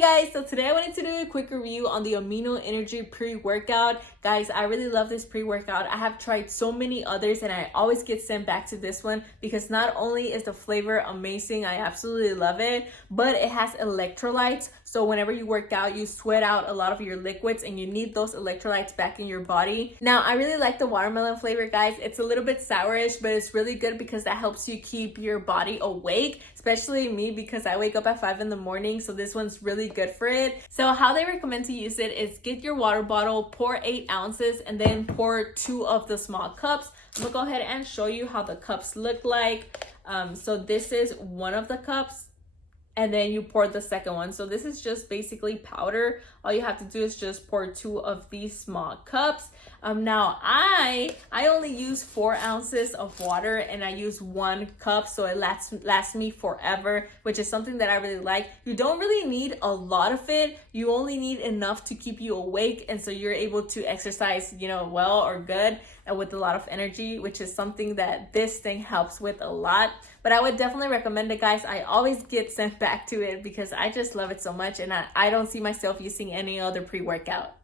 Hey guys, so today I wanted to do a quick review on the Amino Energy pre-workout. Guys, I really love this pre-workout. I have tried so many others and I always get sent back to this one because not only is the flavor amazing, I absolutely love it, but it has electrolytes. So whenever you work out, you sweat out a lot of your liquids and you need those electrolytes back in your body. Now, I really like the watermelon flavor, guys. It's a little bit sourish, but it's really good because that helps you keep your body awake, especially me because I wake up at 5 in the morning. So this one's really good for it. So how they recommend to use it is get your water bottle, pour 8 ounces, and then pour 2 of the small cups. I'm gonna go ahead and show you how the cups look like. So this is one of the cups, and then you pour the second one. So this is just basically powder. All you have to do is just pour 2 of these small cups. Now I only use 4 ounces of water and I use 1 cup, so it lasts me forever, which is something that I really like. You don't really need a lot of it. You only need enough to keep you awake, and so you're able to exercise, well or good and with a lot of energy, which is something that this thing helps with a lot. But I would definitely recommend it, guys. I always get sent back to it because I just love it so much, and I don't see myself using any other pre-workout.